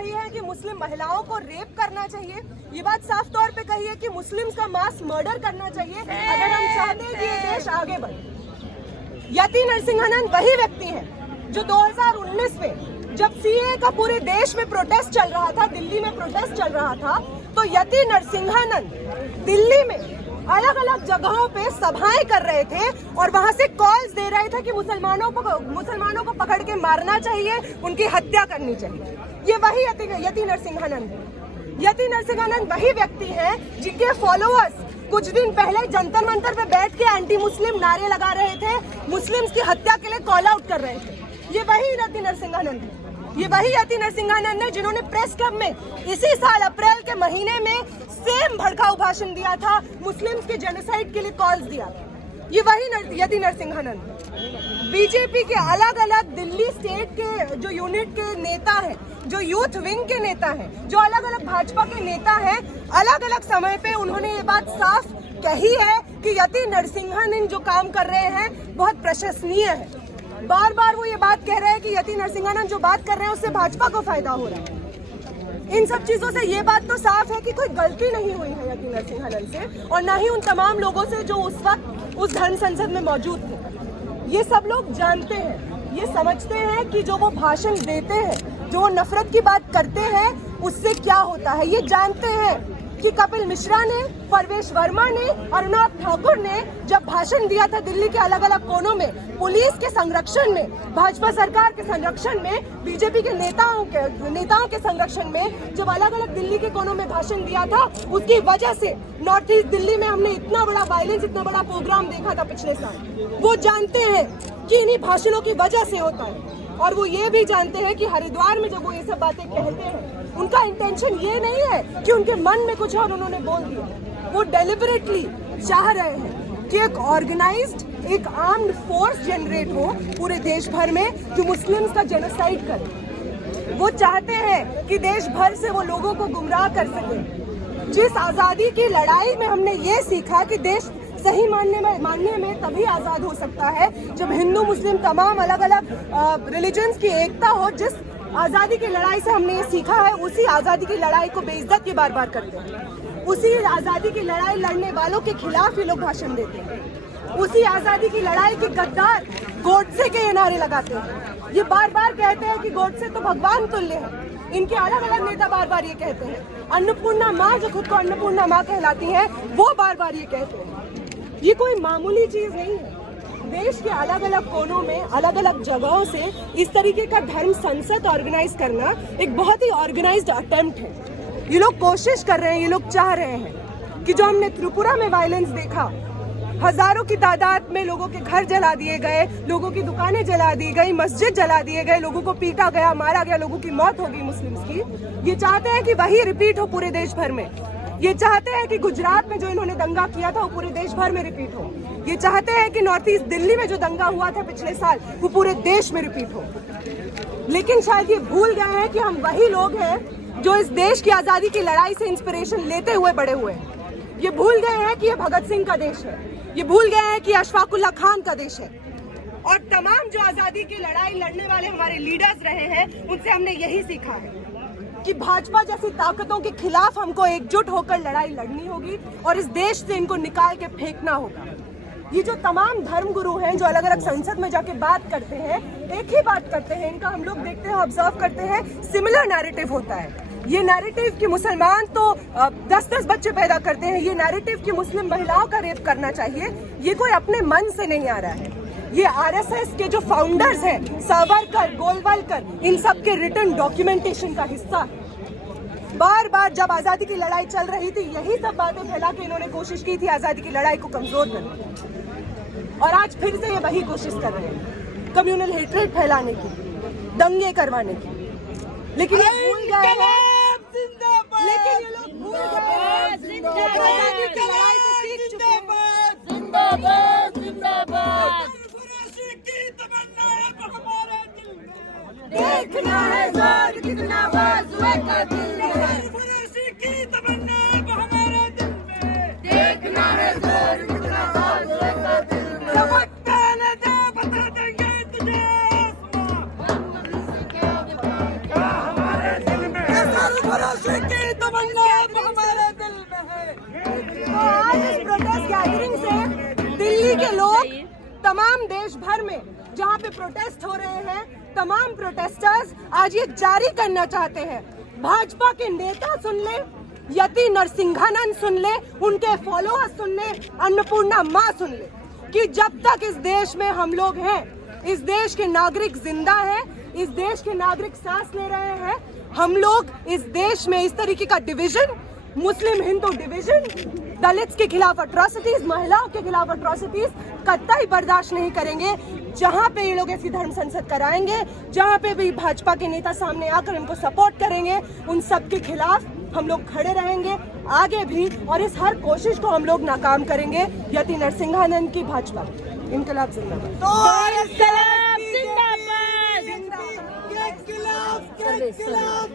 कही है कि मुस्लिम महिलाओं को रेप करना चाहिए, ये बात साफ तौर पे कही है कि मुस्लिम्स का मास मर्डर करना चाहिए अगर हम चाहते हैं कि ये देश आगे बढ़े। यति नरसिंहानंद वही व्यक्ति है जो 2019 में जब सीए का पूरे देश में प्रोटेस्ट चल रहा था, दिल्ली में प्रोटेस्ट चल रहा था, तो यति नरसिंहानंद दिल्ली में अलग अलग जगहों पे सभाएं कर रहे थे और वहां से कॉल्स दे रहे थे कि मुसलमानों को पकड़ के मारना चाहिए, उनकी हत्या करनी चाहिए। ये वही यति नरसिंहानंद है। यति नरसिंहानंद वही व्यक्ति है जिनके फॉलोअर्स कुछ दिन पहले जंतर मंतर पे बैठ के एंटी मुस्लिम नारे लगा रहे थे, मुस्लिम्स की हत्या के लिए कॉल आउट कर रहे थे। ये वही यति नरसिंहानंद है। ये वही यति नरसिंहानंद है जिन्होंने प्रेस क्लब में इसी साल अप्रैल के महीने में सेम भड़काऊ भाषण दिया था, मुस्लिम्स के जेनोसाइड के लिए कॉल्स दिया था। ये वही यति नरसिंहानंद। बीजेपी के अलग अलग दिल्ली स्टेट के जो यूनिट के नेता हैं, जो यूथ विंग के नेता हैं, जो अलग अलग भाजपा के नेता हैं, अलग अलग समय पे उन्होंने ये बात साफ कही है कि यति नरसिंहानंद जो काम कर रहे हैं बहुत प्रशंसनीय है। बार बार वो ये बात कह रहे हैं कि यति नरसिंहानंद जो बात कर रहे हैं उससे भाजपा को फायदा हो रहा है। इन सब चीजों से ये बात तो साफ है कि कोई गलती नहीं हुई है यति नरसिंहानंद से, और ना ही उन तमाम लोगों से जो उस वक्त उस धन संसद में मौजूद थे। ये सब लोग जानते हैं, ये समझते हैं कि जो वो भाषण देते हैं, जो वो नफरत की बात करते हैं, उससे क्या होता है। ये जानते हैं कि कपिल मिश्रा ने, परवेश वर्मा ने, अरुणाभ ठाकुर ने जब भाषण दिया था दिल्ली के अलग अलग कोनों में, पुलिस के संरक्षण में, भाजपा सरकार के संरक्षण में, बीजेपी के नेताओं के संरक्षण में, जब अलग अलग दिल्ली के कोनों में भाषण दिया था, उसकी वजह से नॉर्थ ईस्ट दिल्ली में हमने इतना बड़ा वायलेंस, इतना बड़ा प्रोग्राम देखा था पिछले साल। वो जानते हैं कि इन्हीं भाषणों की वजह से होता है, और वो ये भी जानते हैं कि हरिद्वार में जब वो ये सब बातें कहते हैं, उनका इंटेंशन ये नहीं है कि उनके मन में कुछ और उन्होंने बोल दिया। वो डेलिबरेटली चाह रहे हैं कि एक ऑर्गेनाइज्ड, एक आर्म्ड फोर्स जनरेट हो पूरे देश भर में जो मुस्लिम्स का जेनोसाइड करे। वो चाहते हैं कि देश भर से वो लोगों को गुमराह कर सके। जिस आज़ादी की लड़ाई में हमने ये सीखा कि देश सही मानने में तभी आज़ाद हो सकता है जब हिंदू मुस्लिम तमाम अलग अलग रिलीजन्स की एकता हो। जिस आज़ादी की लड़ाई से हमने ये सीखा है, उसी आज़ादी की लड़ाई को बेइज्जत की बार बार करते हैं। उसी आज़ादी की लड़ाई लड़ने वालों के खिलाफ ये लोग भाषण देते हैं। उसी आज़ादी की लड़ाई के गद्दार गोडसे के ये नारे लगाते हैं। ये बार बार कहते हैं कि गोडसे तो भगवान तुल्य है। इनके अलग अलग नेता बार बार ये कहते हैं। अन्नपूर्णा माँ, जो खुद को अन्नपूर्णा माँ कहलाती है, वो बार बार ये कहते हैं। ये कोई मामूली चीज नहीं है। देश के अलग अलग कोनों में, अलग अलग जगहों से इस तरीके का धर्म संसद ऑर्गेनाइज करना एक बहुत ही ऑर्गेनाइज्ड अटेम्प्ट है। ये लोग कोशिश कर रहे हैं, ये लोग चाह रहे हैं कि जो हमने त्रिपुरा में वायलेंस देखा, हजारों की तादाद में लोगों के घर जला दिए गए, लोगों की दुकानें जला दी गई, मस्जिद जला दिए गए, लोगों को पीटा गया, मारा गया, लोगों की मौत हो गई मुस्लिम्स की। ये चाहते हैं कि वही रिपीट हो पूरे देश भर में। ये चाहते हैं कि गुजरात में जो इन्होंने दंगा किया था वो पूरे देश भर में रिपीट हो। ये चाहते हैं कि नॉर्थ ईस्ट दिल्ली में जो दंगा हुआ था पिछले साल वो पूरे देश में रिपीट हो। लेकिन शायद ये भूल गए हैं कि हम वही लोग हैं जो इस देश की आज़ादी की लड़ाई से इंस्पिरेशन लेते हुए बड़े हुए हैं। ये भूल गए हैं कि ये भगत सिंह का देश है। ये भूल गए हैं कि अशफाकुल्ला खान का देश है। और तमाम जो आज़ादी की लड़ाई लड़ने वाले हमारे लीडर्स रहे हैं, उनसे हमने यही सीखा है कि भाजपा जैसी ताकतों के खिलाफ हमको एकजुट होकर लड़ाई लड़नी होगी और इस देश से इनको निकाल के फेंकना होगा। ये जो तमाम धर्मगुरु हैं जो अलग अलग संसद में जाके बात करते हैं, एक ही बात करते हैं, इनका हम लोग देखते हैं, ऑब्जर्व करते हैं, सिमिलर नैरेटिव होता है। ये नैरेटिव कि मुसलमान तो 10-10 बच्चे पैदा करते हैं, ये नैरेटिव कि मुस्लिम महिलाओं का रेप करना चाहिए, ये कोई अपने मन से नहीं आ रहा है। ये आरएसएस के जो फाउंडर्स हैं, सावरकर, गोलवलकर, इन सब के रिटन डॉक्यूमेंटेशन का हिस्सा है। बार बार जब आज़ादी की लड़ाई चल रही थी, यही सब बातें फैला के इन्होंने कोशिश की थी आज़ादी की लड़ाई को कमजोर करने की, और आज फिर से ये वही कोशिश कर रहे हैं कम्युनल हेट्रेड फैलाने की, दंगे करवाने की। लेकिन ये भूल गए हैं, लेकिन ये लोग भूल गए हैं आज़ादी की लड़ाई से सीख चुके हैं। देखना है जोर कितना बाजुए का दिल है, की तमन्ना हमारे दिल में। देखना है जोर कितना बाजुए का दिल में। बता देंगे तुझे क्या हमारे दिल में। सरसब्ज़ की तमन्ना हमारे दिल में है। तो आज इस प्रोटेस्ट गैदरिंग से दिल्ली के लोग तमाम देश भर में जहां पे प्रोटेस्ट हो रहे हैं, तमाम प्रोटेस्टर्स आज ये जारी करना चाहते हैं, भाजपा के नेता सुन ले, यति नरसिंहानंद सुन ले, उनके फॉलोअर्स सुन ले, अन्नपूर्णा माँ सुन ले, कि जब तक इस देश में हम लोग हैं, इस देश के नागरिक जिंदा है, इस देश के नागरिक सांस ले रहे हैं, हम लोग इस देश में इस तरीके का डिवीजन, मुस्लिम हिंदू डिवीजन, दलित्स के खिलाफ अट्रॉसिटीज, महिलाओं के खिलाफ अट्रॉसिटीज कतई बर्दाश्त नहीं करेंगे। जहां पे ये लोग ऐसी धर्म संसद कराएंगे, जहां पे भी भाजपा के नेता सामने आकर इनको सपोर्ट करेंगे, उन सब के खिलाफ हम लोग खड़े रहेंगे आगे भी, और इस हर कोशिश को हम लोग नाकाम करेंगे। यति नरसिंहानंद की भाजपा इनकलाब जिंदाबाद। के खिलाफ